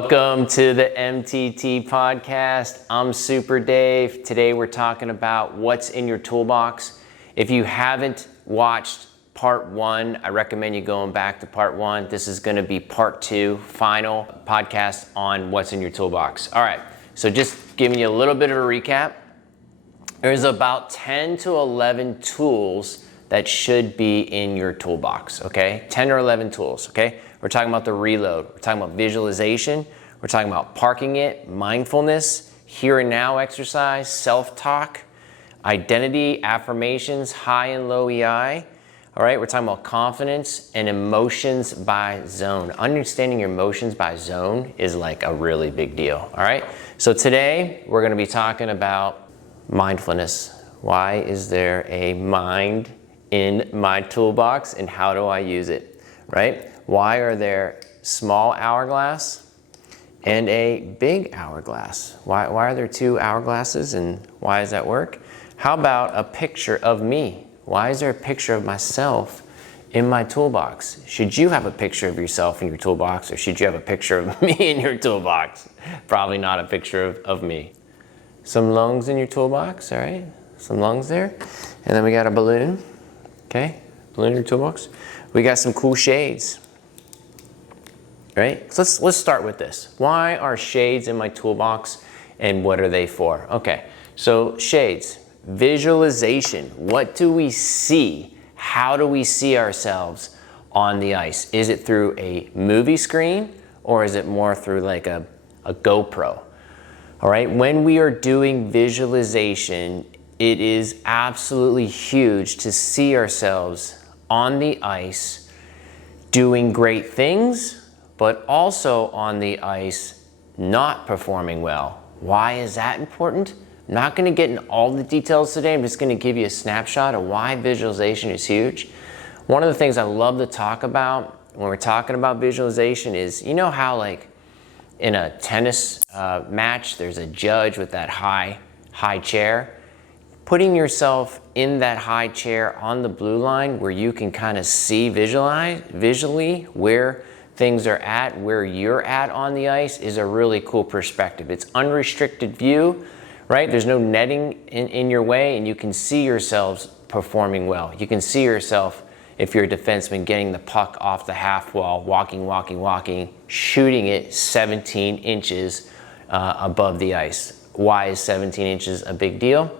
Welcome to the MTT Podcast. I'm Super Dave. Today we're talking about what's in your toolbox. If you haven't watched part one, I recommend you going back to part one. This is going to be part two, final podcast on what's in your toolbox. All right, so just giving you a little bit of a recap. There's about 10 to 11 tools that should be in your toolbox, okay? 10 or 11 tools, okay? We're talking about the reload. We're talking about visualization. We're talking about parking it, mindfulness, here and now exercise, self-talk, identity, affirmations, high and low EI. All right, we're talking about confidence and emotions by zone. Understanding your emotions by zone is like a really big deal, all right? So today we're gonna be talking about mindfulness. Why is there a mind in my toolbox and how do I use it, right? Why are there small hourglass and a big hourglass? Why are there two hourglasses and why does that work? How about a picture of me? Why is there a picture of myself in my toolbox? Should you have a picture of yourself in your toolbox or should you have a picture of me in your toolbox? Probably not a picture of me. Some lungs in your toolbox, all right? Some lungs there. And then we got a balloon, okay? Balloon in your toolbox. We got some cool shades. Right? So let's start with this. Why are shades in my toolbox and what are they for? Okay, so shades, visualization. What do we see? How do we see ourselves on the ice? Is it through a movie screen or is it more through like a GoPro? All right, when we are doing visualization, it is absolutely huge to see ourselves on the ice doing great things, but also on the ice not performing well. Why is that important? I'm not gonna get into all the details today. I'm just gonna give you a snapshot of why visualization is huge. One of the things I love to talk about when we're talking about visualization is, you know how like in a tennis match, there's a judge with that high chair? Putting yourself in that high chair on the blue line where you can kind of see visually where things are at, where you're at on the ice is a really cool perspective. It's unrestricted view, right? There's no netting in your way and you can see yourselves performing well. You can see yourself, if you're a defenseman, getting the puck off the half wall, walking, shooting it 17 inches above the ice. Why is 17 inches a big deal?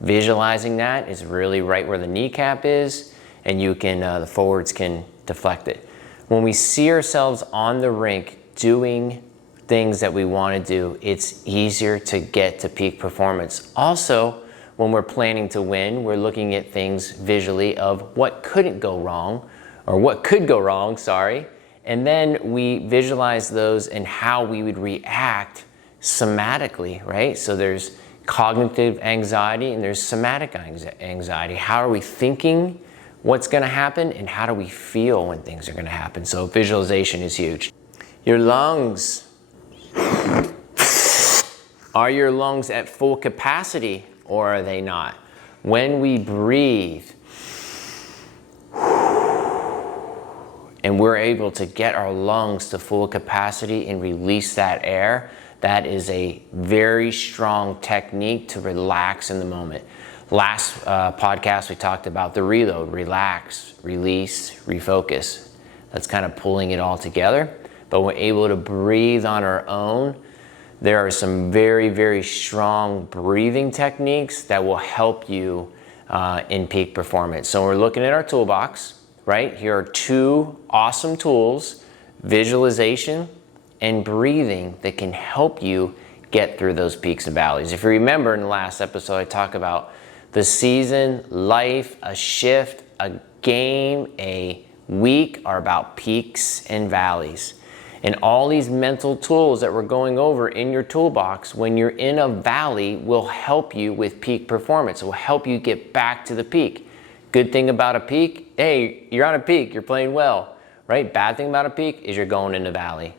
Visualizing that is really right where the kneecap is and you can, the forwards can deflect it. When we see ourselves on the rink doing things that we want to do, it's easier to get to peak performance. Also, when we're planning to win, we're looking at things visually of what couldn't go wrong, or what could go wrong, sorry, and then we visualize those and how we would react somatically, right? So there's cognitive anxiety and there's somatic anxiety. How are we thinking what's going to happen and how do we feel when things are going to happen? So visualization is huge. Your lungs. Are your lungs at full capacity or are they not? When we breathe and we're able to get our lungs to full capacity and release that air, that is a very strong technique to relax in the moment. Last podcast, we talked about the reload, relax, release, refocus. That's kind of pulling it all together. But we're able to breathe on our own. There are some very, very strong breathing techniques that will help you in peak performance. So we're looking at our toolbox, right? Here are two awesome tools, visualization and breathing, that can help you get through those peaks and valleys. If you remember in the last episode, I talked about the season, life, a shift, a game, a week are about peaks and valleys. And all these mental tools that we're going over in your toolbox when you're in a valley will help you with peak performance. It will help you get back to the peak. Good thing about a peak, hey, you're on a peak, you're playing well, right? Bad thing about a peak is you're going in a valley.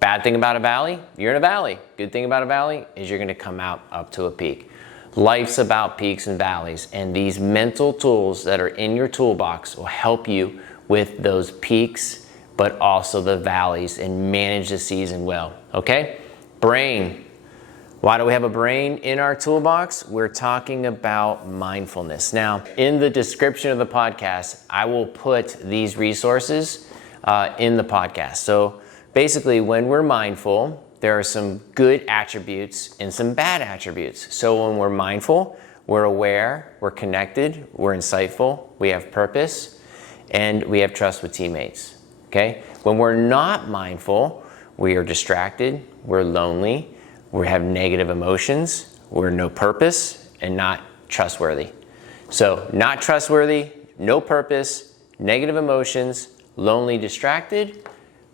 Bad thing about a valley, you're in a valley. Good thing about a valley is you're gonna come out up to a peak. Life's about peaks and valleys, and these mental tools that are in your toolbox will help you with those peaks, but also the valleys, and manage the season well, okay? Brain. Why do we have a brain in our toolbox? We're talking about mindfulness. Now, in the description of the podcast, I will put these resources in the podcast. So basically, when we're mindful, there are some good attributes and some bad attributes. So when we're mindful, we're aware, we're connected, we're insightful, we have purpose, and we have trust with teammates, okay? When we're not mindful, we are distracted, we're lonely, we have negative emotions, we're no purpose, and not trustworthy. So not trustworthy, no purpose, negative emotions, lonely, distracted,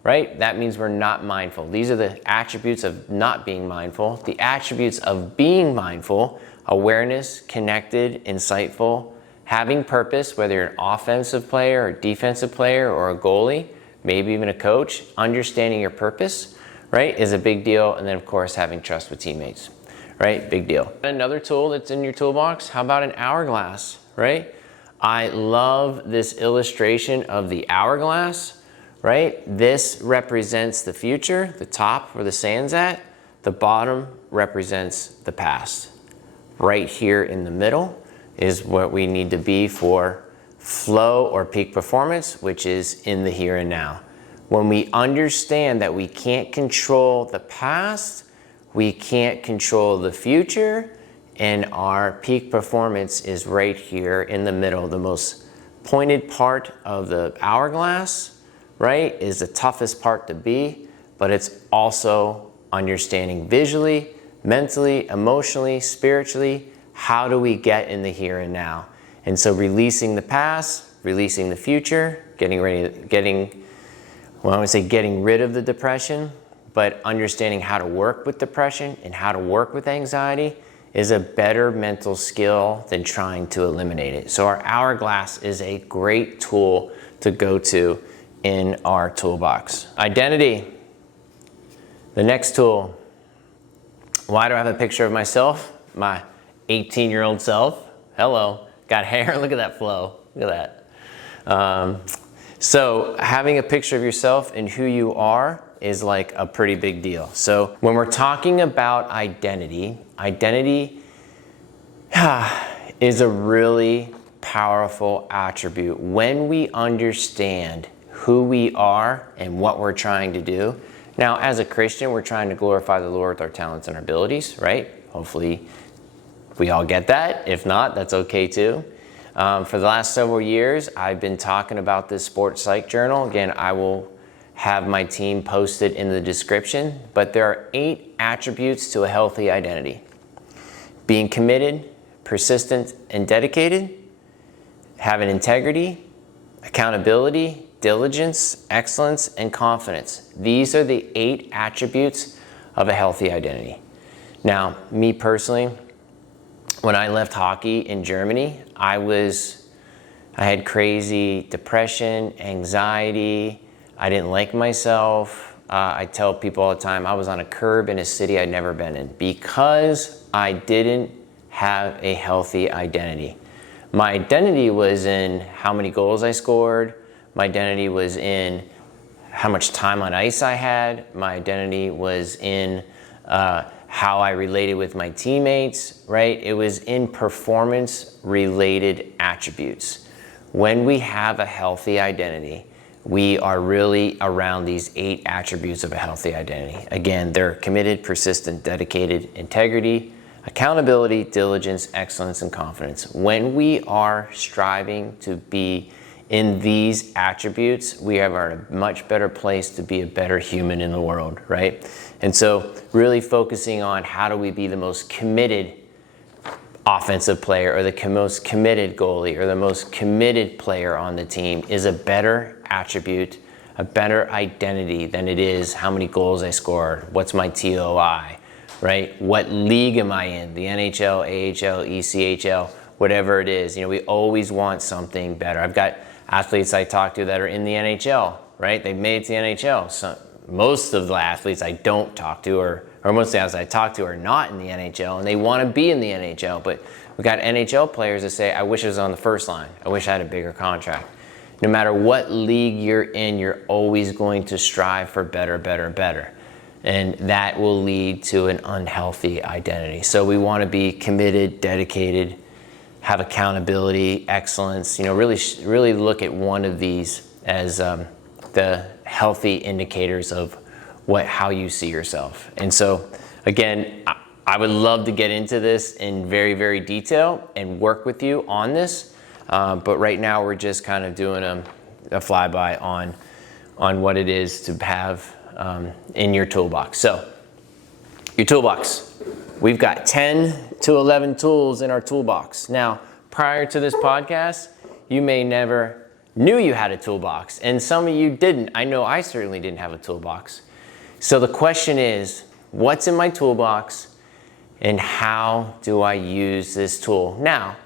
right? That means we're not mindful. These are the attributes of not being mindful. The attributes of being mindful: awareness, connected, insightful, having purpose, whether you're an offensive player or defensive player or a goalie, maybe even a coach. Understanding your purpose, right, is a big deal. And then, of course, having trust with teammates, right? Big deal. Another tool that's in your toolbox, how about an hourglass, right? I love this illustration of the hourglass, right? This represents the future, the top where the sand's at. The bottom represents the past. Right here in the middle is what we need to be for flow or peak performance, which is in the here and now. When we understand that we can't control the past, we can't control the future, and our peak performance is right here in the middle. The most pointed part of the hourglass, right, is the toughest part to be, but it's also understanding visually, mentally, emotionally, spiritually, how do we get in the here and now? And so releasing the past, releasing the future, getting rid of the depression, but understanding how to work with depression and how to work with anxiety is a better mental skill than trying to eliminate it. So our hourglass is a great tool to go to in our toolbox. Identity. The next tool. Why do I have a picture of myself? My 18-year-old self. Hello. Got hair. Look at that flow. Look at that. So having a picture of yourself and who you are is like a pretty big deal. So when we're talking about identity is a really powerful attribute. When we understand who we are and what we're trying to do. Now, as a Christian, we're trying to glorify the Lord with our talents and our abilities, right? Hopefully we all get that. If not, that's okay too. For the last several years, I've been talking about this sports psych journal. Again, I will have my team posted in the description, but there are 8 attributes to a healthy identity. Being committed, persistent, and dedicated, having integrity, accountability, diligence, excellence, and confidence. These are the 8 attributes of a healthy identity. Now, me personally, when I left hockey in Germany, I had crazy depression, anxiety. I didn't like myself. I tell people all the time, I was on a curb in a city I'd never been in because I didn't have a healthy identity. My identity was in how many goals I scored. My identity was in how much time on ice I had. My identity was in how I related with my teammates, right? It was in performance-related attributes. When we have a healthy identity, we are really around these 8 attributes of a healthy identity. Again, they're committed, persistent, dedicated, integrity, accountability, diligence, excellence, and confidence. When we are striving to be in these attributes, we are in a much better place to be a better human in the world, right? And so really focusing on how do we be the most committed offensive player or the most committed goalie or the most committed player on the team is a better attribute, a better identity than it is how many goals I scored, what's my TOI, right? What league am I in? The NHL, AHL, ECHL, whatever it is. You know, we always want something better. I've got athletes I talk to that are in the NHL, right? They've made it to the NHL. So most of the athletes I don't talk to, or most of the athletes I talk to are not in the NHL, and they want to be in the NHL. But we've got NHL players that say, I wish I was on the first line. I wish I had a bigger contract. no matter what league you're in, you're always going to strive for better, better, better. And that will lead to an unhealthy identity. So we want to be committed, dedicated, have accountability, excellence, really look at one of these as the healthy indicators of how you see yourself. And so again, I would love to get into this in very, very detail and work with you on this. But right now we're just kind of doing a flyby on what it is to have in your toolbox. So your toolbox, we've got 10 to 11 tools in our toolbox. Now, prior to this podcast, you may never knew you had a toolbox, and some of you didn't. I know I certainly didn't have a toolbox. So the question is, what's in my toolbox and how do I use this tool? Now,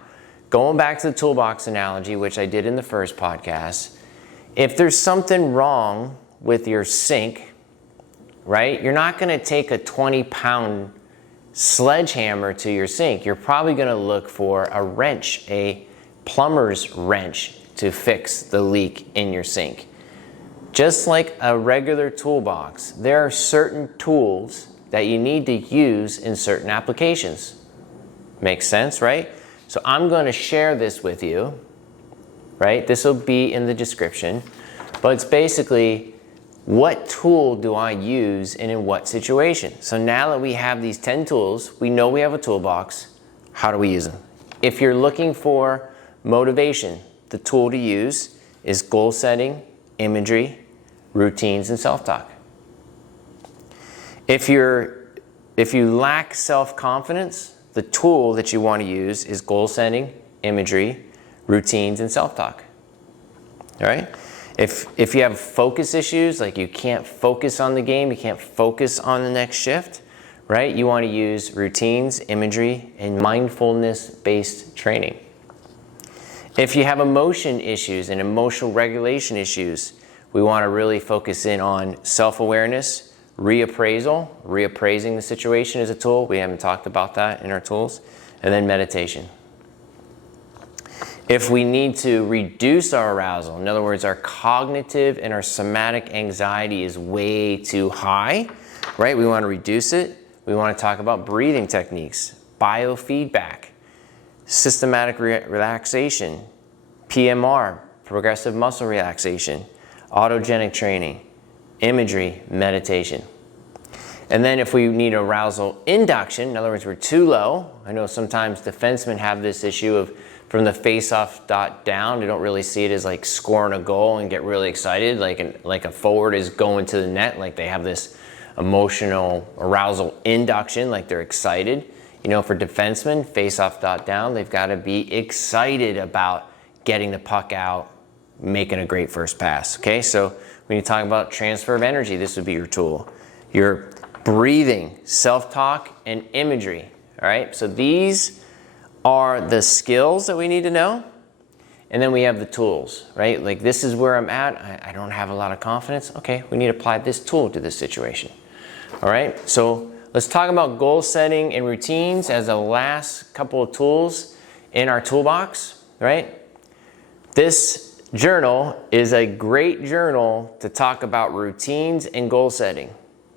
going back to the toolbox analogy, which I did in the first podcast, if there's something wrong with your sink, right, you're not gonna take a 20-pound sledgehammer to your sink. You're probably gonna look for a wrench, a plumber's wrench, to fix the leak in your sink. Just like a regular toolbox, there are certain tools that you need to use in certain applications. Makes sense, right? So I'm going to share this with you, right? This will be in the description, but it's basically what tool do I use and in what situation? So now that we have these 10 tools, we know we have a toolbox. How do we use them? If you're looking for motivation, the tool to use is goal setting, imagery, routines, and self-talk. If you lack self-confidence, the tool that you want to use is goal setting, imagery, routines, and self-talk. All right? If you have focus issues, like you can't focus on the game, you can't focus on the next shift, right? You want to use routines, imagery, and mindfulness-based training. If you have emotion issues and emotional regulation issues, we want to really focus in on self-awareness, reappraising the situation is a tool. We haven't talked about that in our tools. And then meditation. If we need to reduce our arousal, in other words, our cognitive and our somatic anxiety is way too high, right? We want to reduce it. We want to talk about breathing techniques, biofeedback, systematic relaxation, PMR, progressive muscle relaxation, autogenic training, imagery, meditation. And then if we need arousal induction, in other words, we're too low. I know sometimes defensemen have this issue of from the face-off dot down, they don't really see it as like scoring a goal and get really excited, like a forward is going to the net, like they have this emotional arousal induction, like they're excited. For defensemen, face-off dot down, they've got to be excited about getting the puck out, making a great first pass, okay? So when you talk about transfer of energy, this would be your tool. Your breathing, self-talk, and imagery, all right? So these are the skills that we need to know. And then we have the tools, right? Like this is where I'm at. I don't have a lot of confidence. Okay, we need to apply this tool to this situation. All right, so let's talk about goal setting and routines as the last couple of tools in our toolbox, right? This journal is a great journal to talk about routines and goal setting,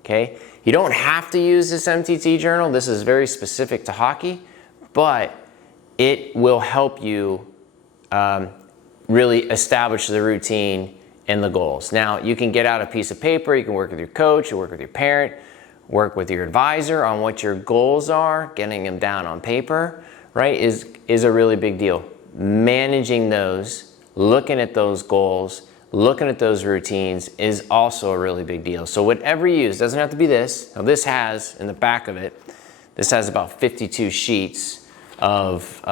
okay? You don't have to use this MTT journal. This is very specific to hockey, but it will help you really establish the routine and the goals. Now, you can get out a piece of paper, you can work with your coach, you work with your parent, work with your advisor on what your goals are. Getting them down on paper, right, is a really big deal. Managing those, looking at those goals, looking at those routines is also a really big deal. So whatever you use, doesn't have to be this. Now this has, in the back of it, this has about 52 sheets of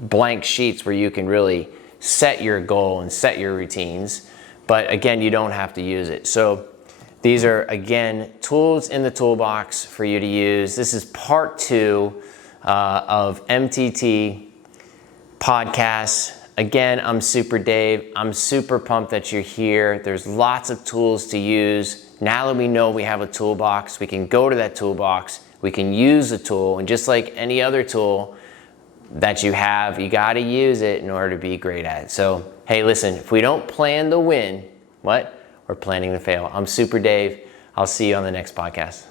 blank sheets where you can really set your goal and set your routines. But again, you don't have to use it. So these are, again, tools in the toolbox for you to use. This is part 2 of MTT Podcast. Again, I'm Super Dave. I'm super pumped that you're here. There's lots of tools to use. Now that we know we have a toolbox, we can go to that toolbox, we can use the tool, and just like any other tool, that you have. You got to use it in order to be great at it. So, hey, listen, if we don't plan to win, what? We're planning to fail. I'm Super Dave. I'll see you on the next podcast.